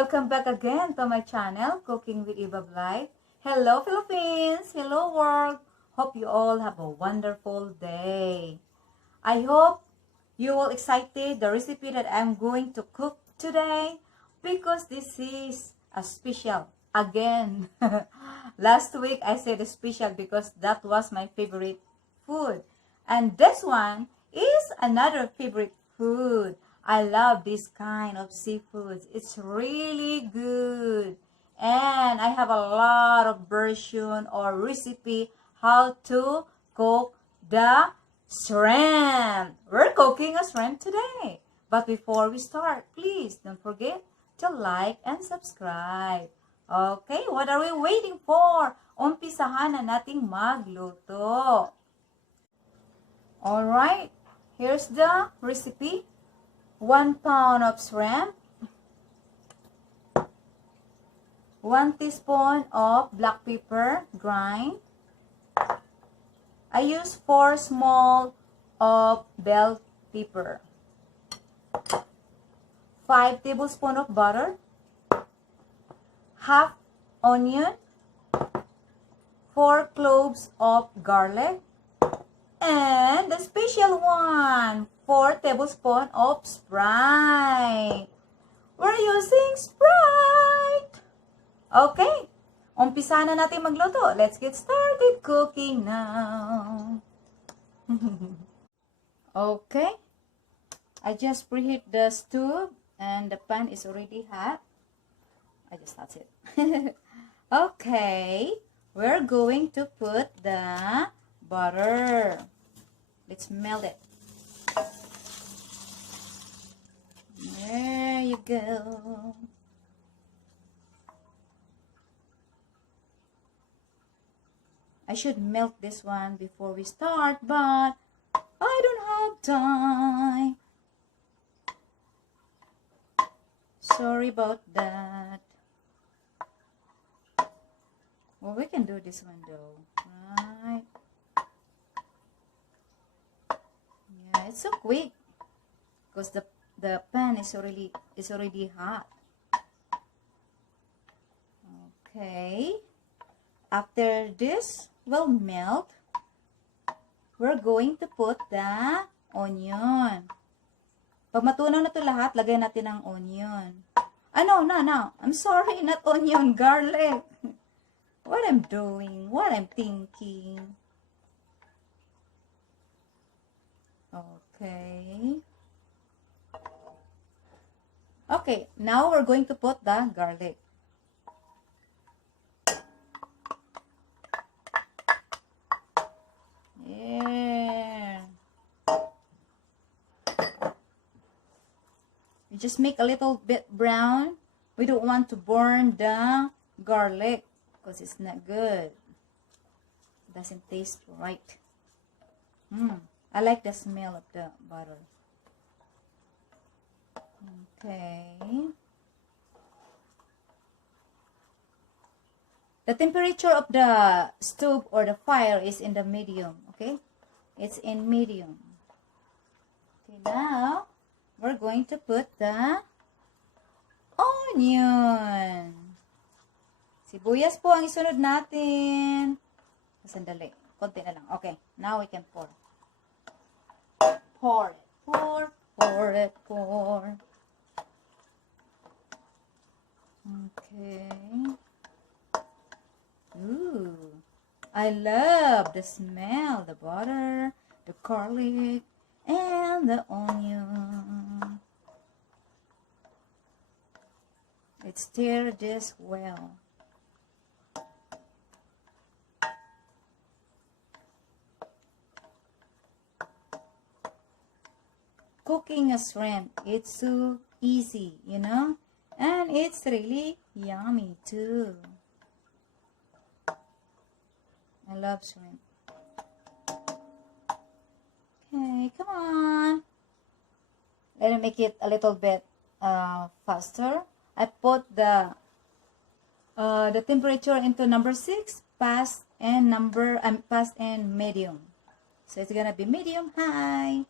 Welcome back again to my channel, Cooking with Tsp Black. Hello Philippines! Hello world! Hope you all have a wonderful day. I hope you all excited the recipe that I'm going to cook today because this is a special again. Last week I said special because that was my favorite food. And this one is another favorite food. I love this kind of seafoods. It's really good. And I have a lot of version or recipe how to cook the shrimp. We're cooking a shrimp today. But before we start, please don't forget to like and subscribe. Okay, what are we waiting for? Umpisahan na nating magluto. Alright, here's the recipe. 1 pound of shrimp, 1 teaspoon of black pepper grind. I use 4 small of bell pepper, 5 tablespoons of butter, half onion, 4 cloves of garlic, and the special one, 4 tablespoons of Sprite. We're using Sprite. Okay, umpisa na natin magluto. Let's get started cooking now. Okay, I just preheat the stove and the pan is already hot. That's it. Okay, we're going to put the butter. Let's melt it. There you go. I should melt this one before we start, but I don't have time. Sorry about that. Well, we can do this one though, right? Yeah, it's so quick because the pan is already hot. Okay, after this will melt, we're going to put the onion. Pag matunaw na to lahat, lagay natin ang onion. No, I'm sorry, not onion, garlic. What I'm doing, what I'm thinking. Okay. Okay, now we're going to put the garlic. Yeah. You just make a little bit brown. We don't want to burn the garlic because it's not good. It doesn't taste right. I like the smell of the butter. Okay. The temperature of the stove or the fire is in the medium, okay? It's in medium. Okay, now we're going to put the onion. Sibuyas po ang isunod natin. Sandali, konti na lang. Okay, now we can pour. Pour it, pour. Okay. Ooh, I love the smell, the butter, the garlic, and the onion. Let's stir this well. Cooking a shrimp, it's so easy, you know, and it's really yummy too. I love shrimp. Okay, come on. Let me make it a little bit faster. I put the temperature into number 6, fast and medium. So it's gonna be medium high.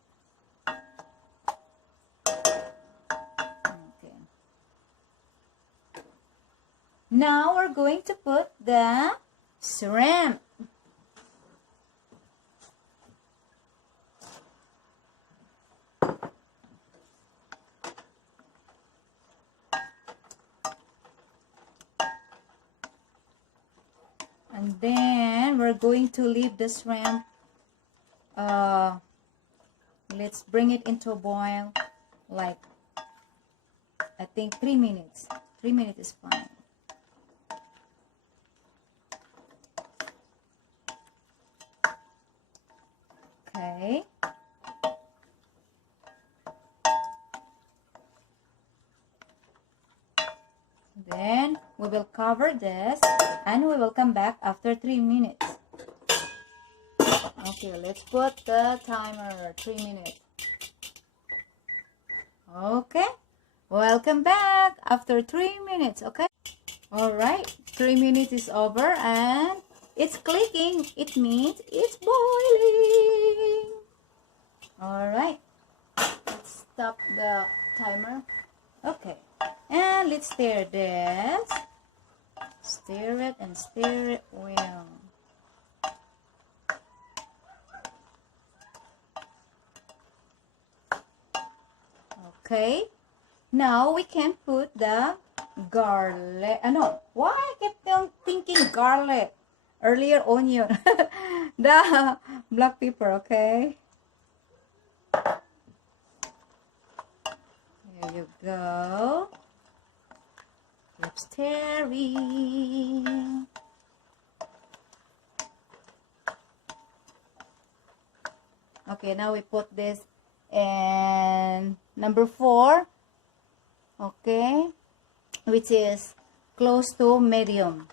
Okay. Now we're going to put the shrimp. And then we're going to leave the shrimp. Let's bring it into a boil, like I think 3 minutes. 3 minutes is fine. Okay. Then we will cover this and we will come back after 3 minutes. Okay, let's put the timer, 3 minutes. Okay, welcome back after 3 minutes, okay? Alright, 3 minutes is over and it's clicking. It means it's boiling. Alright, let's stop the timer. Okay, and let's stir this. Stir it and stir it well. Okay, now we can put the garlic. No, why I kept on thinking garlic? Earlier onion. The black pepper, okay? There you go. Keep stirring. Okay, now we put this and number 4, okay, which is close to medium,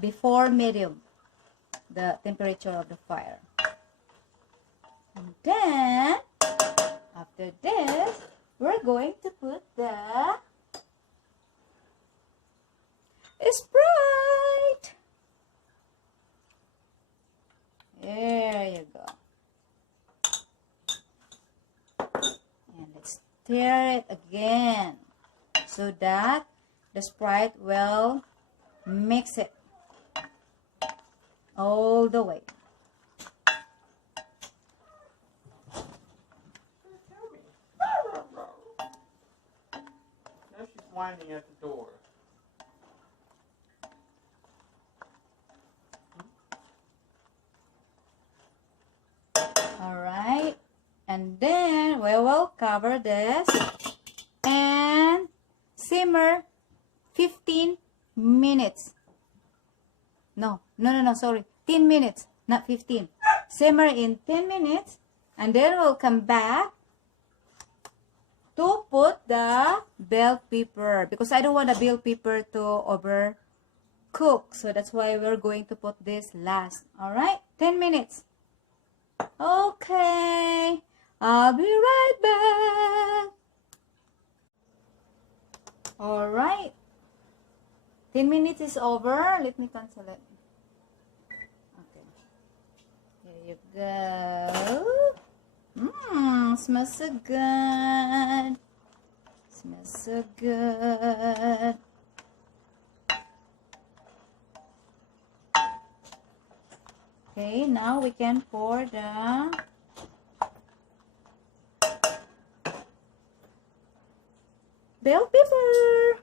before medium, the temperature of the fire. And then after this we're going to put the Sprite. There you go. Stir it again so that the Sprite will mix it all the way. Now she's whining at the door. All right. And then we will cover this and simmer 15 minutes. No, sorry. 10 minutes, not 15. Simmer in 10 minutes and then we'll come back to put the bell pepper because I don't want the bell pepper to overcook. So that's why we're going to put this last. All right, 10 minutes. Okay. I'll be right back. Alright. 10 minutes is over. Let me cancel it. Okay. Here you go. Smells so good. Smells so good. Okay, now we can pour the bell pepper.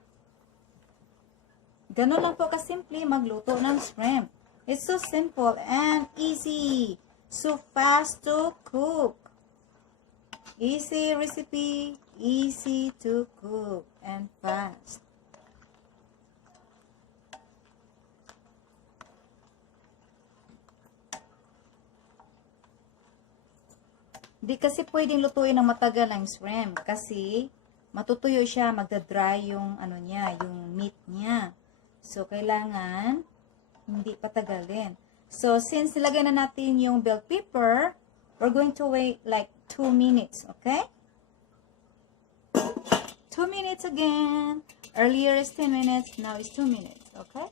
Ganun lang po kasimple magluto ng shrimp. It's so simple and easy. So fast to cook. Easy recipe, easy to cook and fast. Di kasi pwedeng lutuin ng matagal ang shrimp kasi matutuyo siya, magda-dry yung ano niya, yung meat niya. So kailangan hindi patagalin. So since nilagay na natin yung bell pepper, we're going to wait like 2 minutes, okay? 2 minutes again. Earlier is 10 minutes, now is 2 minutes, okay?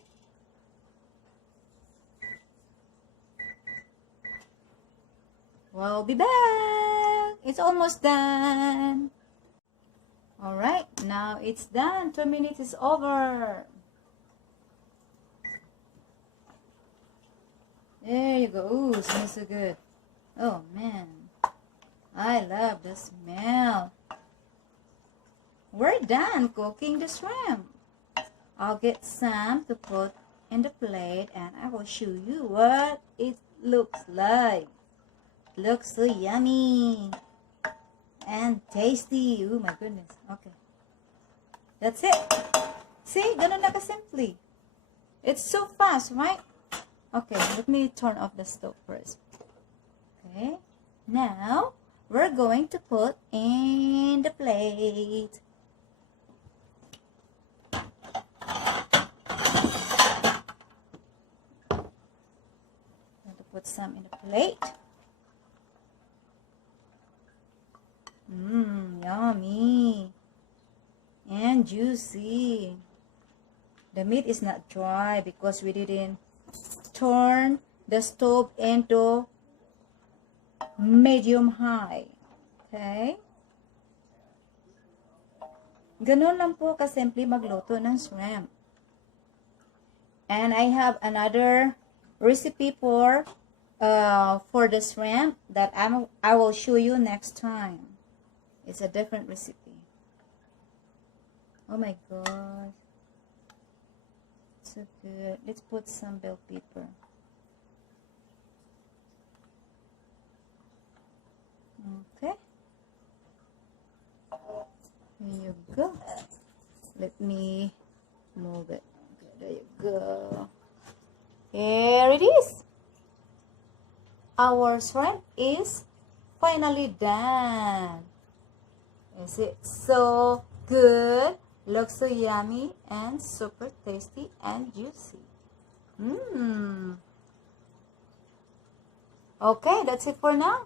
We'll be back. It's almost done. Alright, now it's done. 2 minutes is over. There you go. Ooh, smells so good. Oh man, I love the smell. We're done cooking the shrimp. I'll get some to put in the plate and I will show you what it looks like. Looks so yummy and tasty. Oh my goodness. Okay. That's it. See, ganun na kasimple. It's so fast, right? Okay, let me turn off the stove first. Okay. Now, we're going to put in the plate. Put some in the plate. Yummy and juicy. The meat is not dry because we didn't turn the stove into medium high. Okay? Ganun lang po kasimple magluto ng shrimp. And I have another recipe for the shrimp that I will show you next time. It's a different recipe. Oh my god, so good. Let's put some bell pepper. Okay, here you go. Let me move it. Okay, there you go. Here it is. Our shrimp is finally done. Is it so good? Looks so yummy and super tasty and juicy. Okay, that's it for now.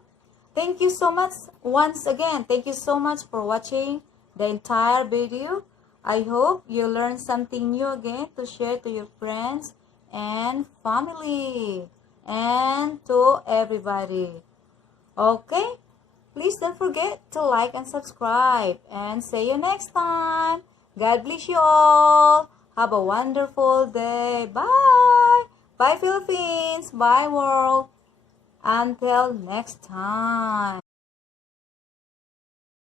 Thank you so much once again. Thank you so much for watching the entire video. I hope you learned something new again to share to your friends and family and to everybody. Okay, please don't forget to like and subscribe and see you next time. God bless you all. Have a wonderful day. Bye. Bye Philippines. Bye world. Until next time.